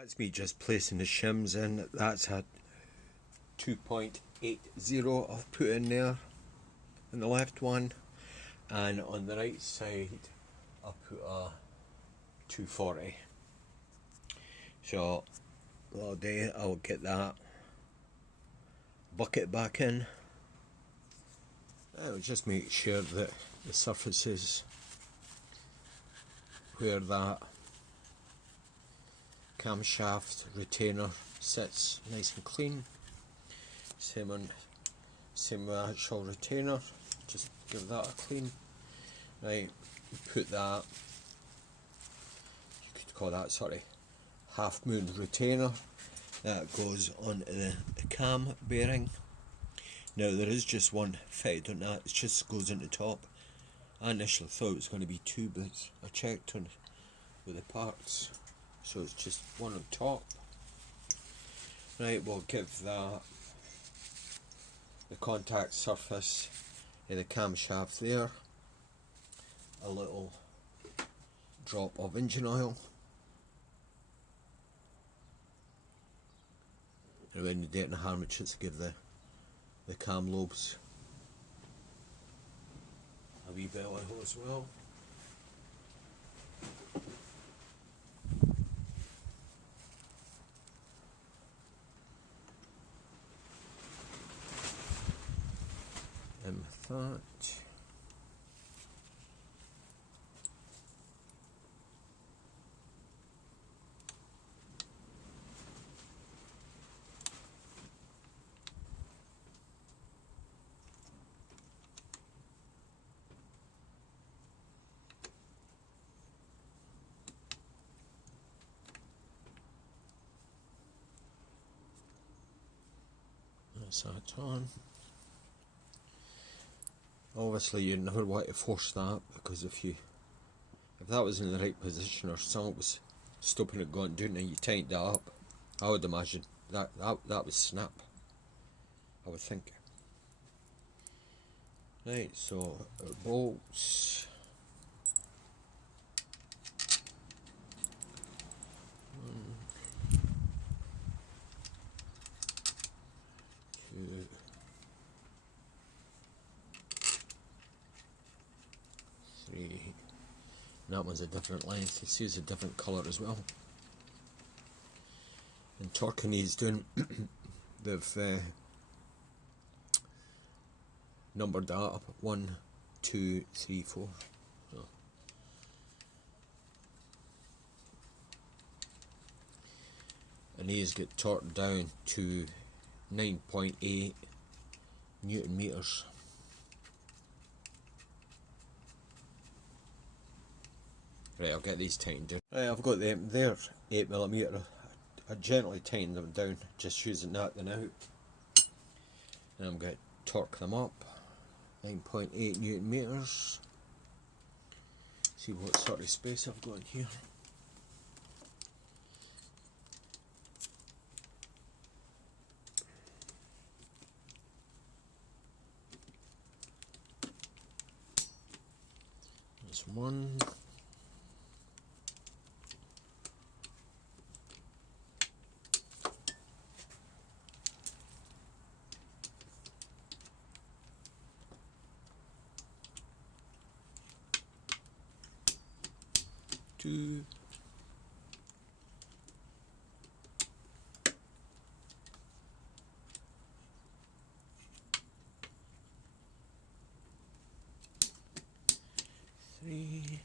That's me just placing the shims in. That's a 2.80 I've put in there in the left one, and on the right side I'll put a 240. So all day I'll get that bucket back in. I'll just make sure that the surfaces where that camshaft retainer sits nice and clean. Same with actual retainer, just give that a clean. Right, put that, you could call that sort of half moon retainer, that goes onto the cam bearing. Now there is just one fitted on that, it just goes on the top. I initially thought it was going to be two, but I checked on with the parts, so it's just one on top. Right, we'll give that the contact surface in the camshaft there a little drop of engine oil, and when you do it in the harmachets, give the cam lobes a wee bit of oil as well. And with that, that's that on. Obviously you never want to force that, because if that was in the right position or something was stopping it going down and you tightened that up, I would imagine that would snap, I would think. Right, so our bolts. And that one's a different length, you see it's a different colour as well. And Torquenee's doing, they've numbered that up, 1, 2, 3, 4. So. And these get torqued down to 9.8 Newton meters. Right, I'll get these tightened down. Right, I've got them there, 8mm. I gently tighten them down, just using that then out. And I'm going to torque them up, 9.8 Newton meters. See what sort of space I've got in here. There's one. Two. Three.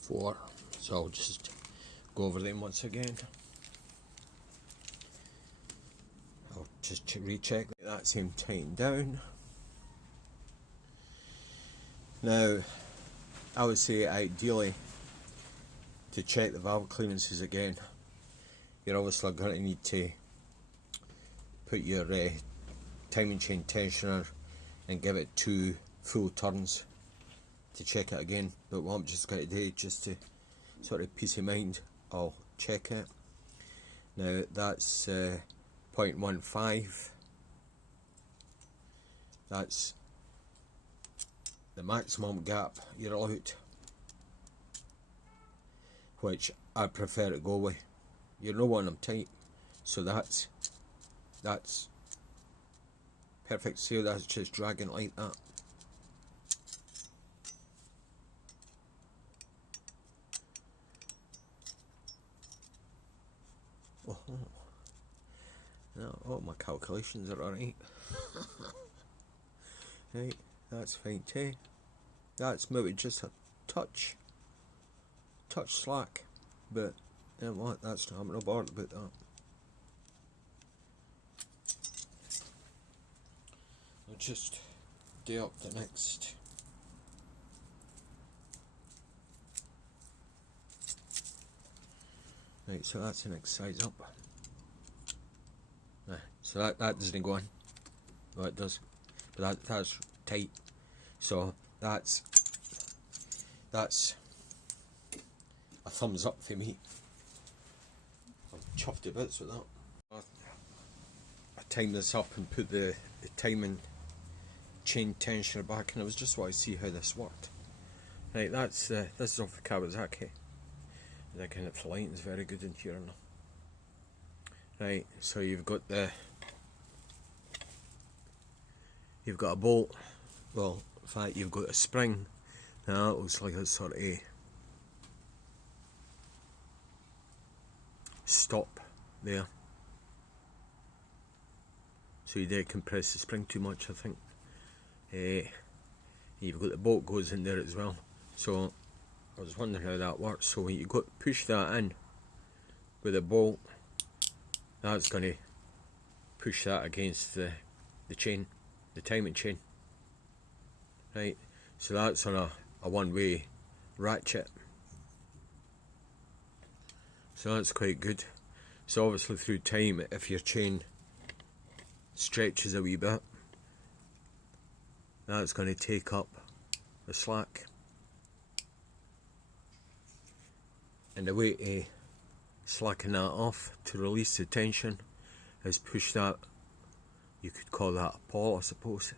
4. So I'll just go over them once again. I'll just recheck that seam tightened down. Now I would say ideally to check the valve clearances again, you're obviously going to need to put your timing chain tensioner and give it 2 full turns to check it again. But what I'm just going to do, just to sort of peace of mind, I'll check it, Now that's 0.15. That's the maximum gap you're allowed, which I prefer to go with. You don't want them tight, so that's perfect. See, that's just dragging like that. Oh, no, oh, my calculations are alright. Right, that's fine too. That's maybe just a touch slack, but you know what, that's not, I'm not bothered about that. I'll just do up the next. Right, so that's the next size up. So that doesn't go on. Well, it does, but that's tight. So that's a thumbs up for me. I've chuffed a bits with that. I timed this up and put the timing chain tensioner back, and I was just want to see how this worked. Right, this is off the Kawasaki. The kind of lighting is very good in here now. Right, so you've got a bolt. Well, in fact, you've got a spring. Now it looks like a sort of a stop there. So you did compress the spring too much, I think. You've got the bolt goes in there as well. So I was wondering how that works. So when you push that in with a bolt, that's going to push that against the chain, the timing chain. Right, so that's on a one-way ratchet. So that's quite good. So obviously through time, if your chain stretches a wee bit, that's going to take up the slack. And the way to slacken that off to release the tension is push that, you could call that a pawl, I suppose.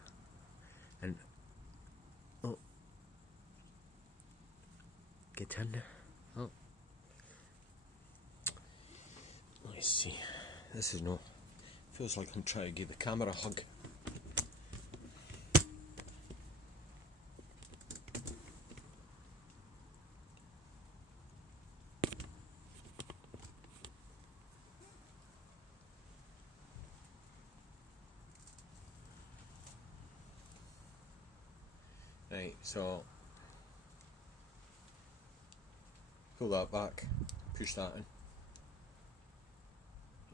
And oh, get in. Oh, let's see. This is no. Feels like I'm trying to give the camera a hug. Right, so pull that back, push that in.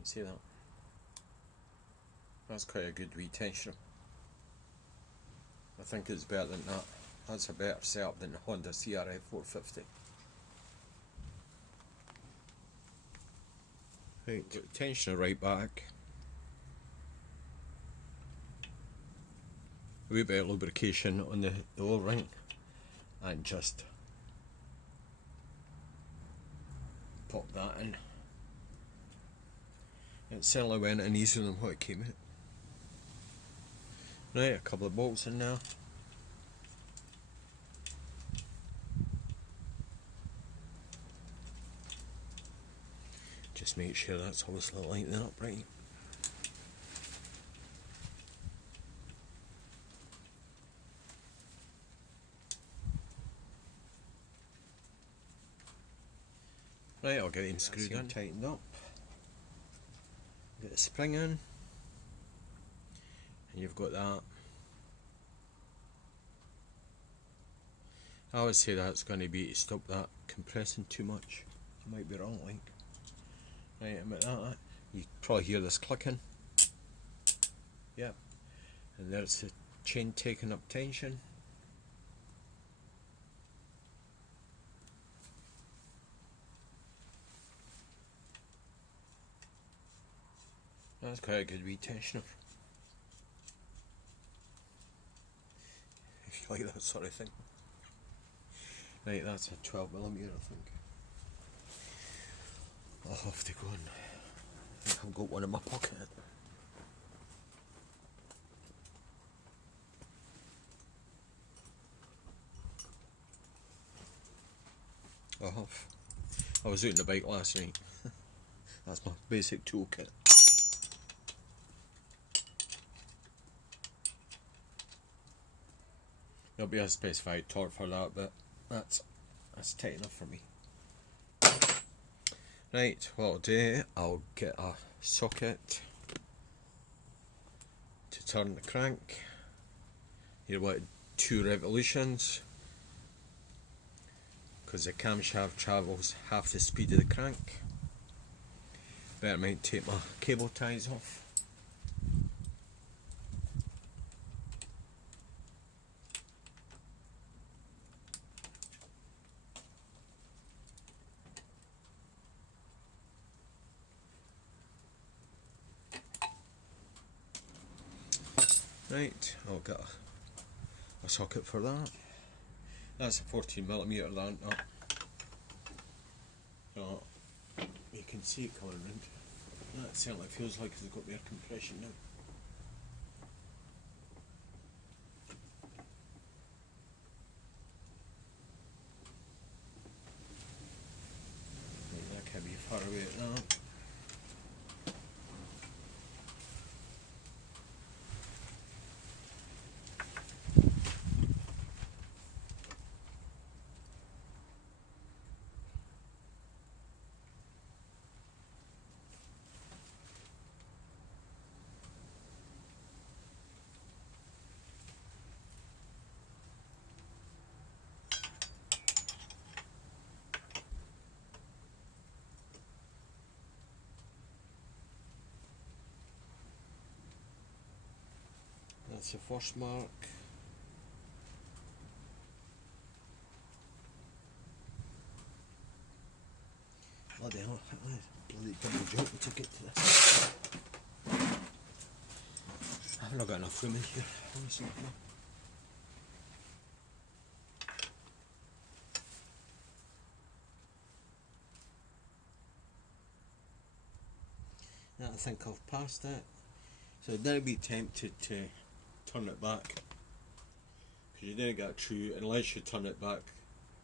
You see that? That's quite a good wee tensioner. I think it's better than that. That's a better setup than the Honda CRF 450. Right, got the tensioner right back. A wee bit of lubrication on the O-ring, and just pop that in. It certainly went in easier than what it came out. Right, a couple of bolts in now. Just make sure that's obviously lining up right. Right, I'll get him screwed in, tightened up. Get the spring in, and you've got that. I would say that's going to be to stop that compressing too much. I might be wrong, like. Right, about that. You probably hear this clicking. Yep. And there's the chain taking up tension. That's quite a good wee tensioner. If you like that sort of thing. Right, that's a 12mm, I think. I'll have to go and I've got one in my pocket. I have. I was out on the bike last night. That's my basic toolkit. There'll be a specified torque for that, but that's tight enough for me. Right, what I'll do, I'll get a socket to turn the crank. You want 2 revolutions, because the camshaft travels half the speed of the crank. Better might take my cable ties off. Right, I'll get a socket for that. That's a 14mm that. So you can see it coming round. That certainly feels like it's got air compression now. That can't be far away at that. That's the first mark. Bloody hell, bloody double jump to get to this. I've not got enough room in here, honestly. I think I've passed it. So I'd now be tempted to turn it back, because you didn't get true unless you turn it back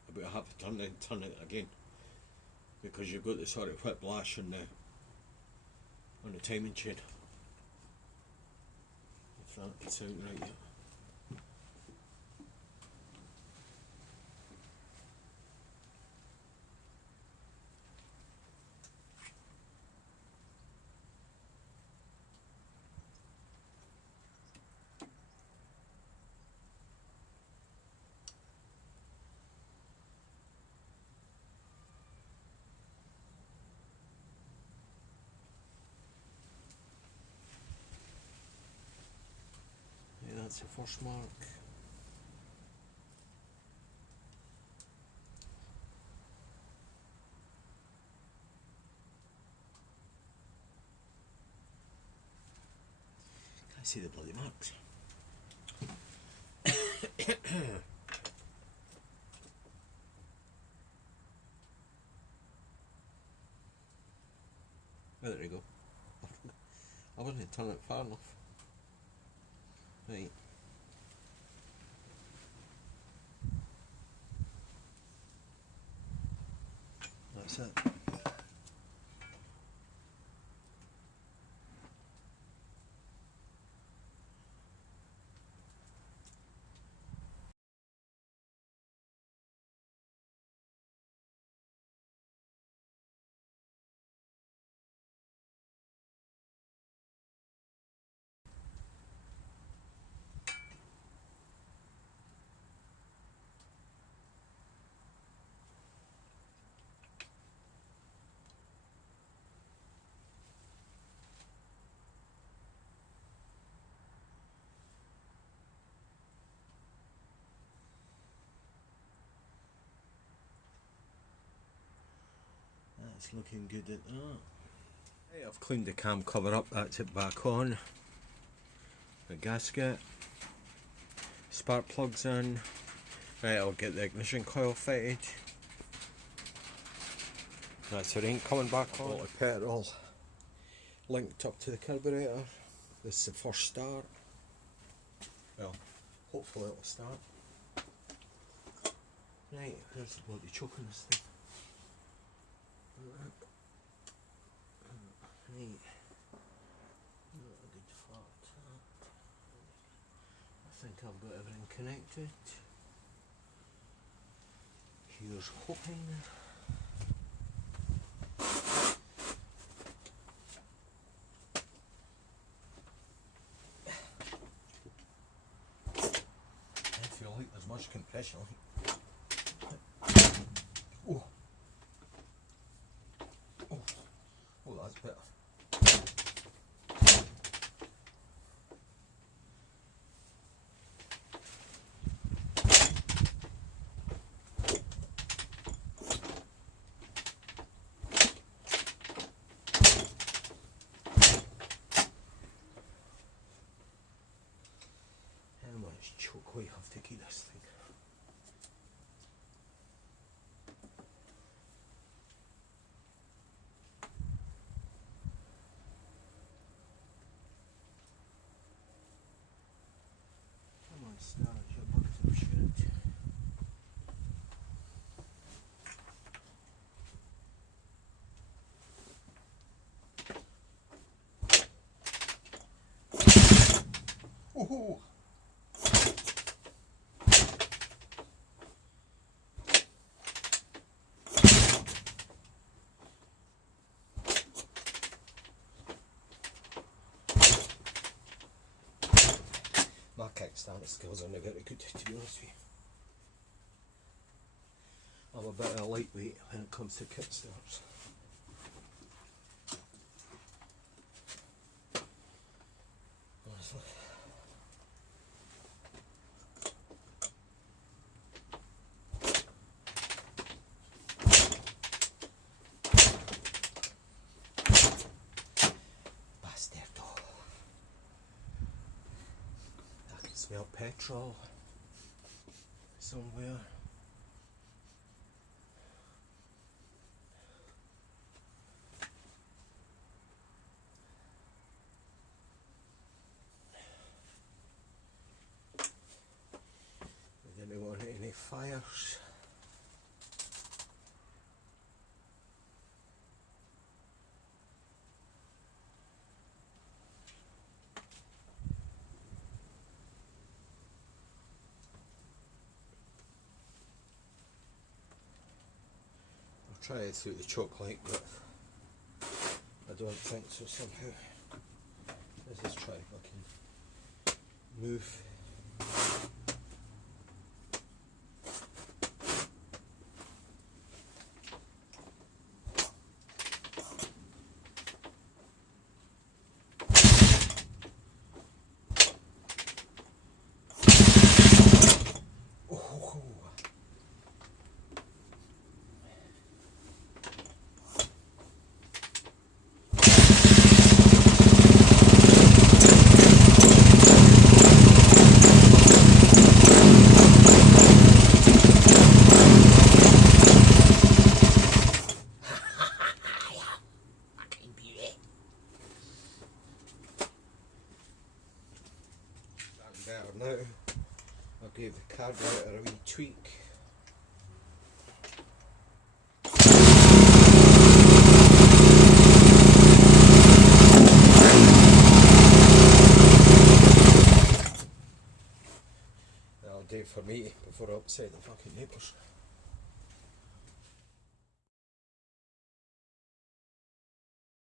about half a turn, then turn it again, because you've got the sort of whiplash on the timing chain. If that's out right yet. That's the first mark. Can't see the bloody marks. Oh, there we go. I wasn't turning it far enough. Right. That's it. That's looking good at that. Right, I've cleaned the cam cover up, that's it back on. The gasket. Spark plugs in. Right, I'll get the ignition coil fitted. That's the rain coming back on. Bottle of petrol. linked up to the carburetor. This is the first start. Well, hopefully it'll start. Right, here's the bloody choke on this thing. Right. Not a good fart. I think I've got everything connected. Here's hoping. I feel like there's much compression. Oh, oh, oh, that's better. How much choke we have to keep this thing? Start your bucket of shit. Oh. My kickstand skills are not very good, to be honest with you. I'm a bit of a lightweight when it comes to kickstarts. Honestly. Bastardo. I can smell petrol somewhere. I didn't want any fires. I'll try it through the choke light, but I don't think so somehow. Let's just try if I can move. Better now. I'll give the carburetor a wee tweak. That'll do for me before I upset the fucking neighbours.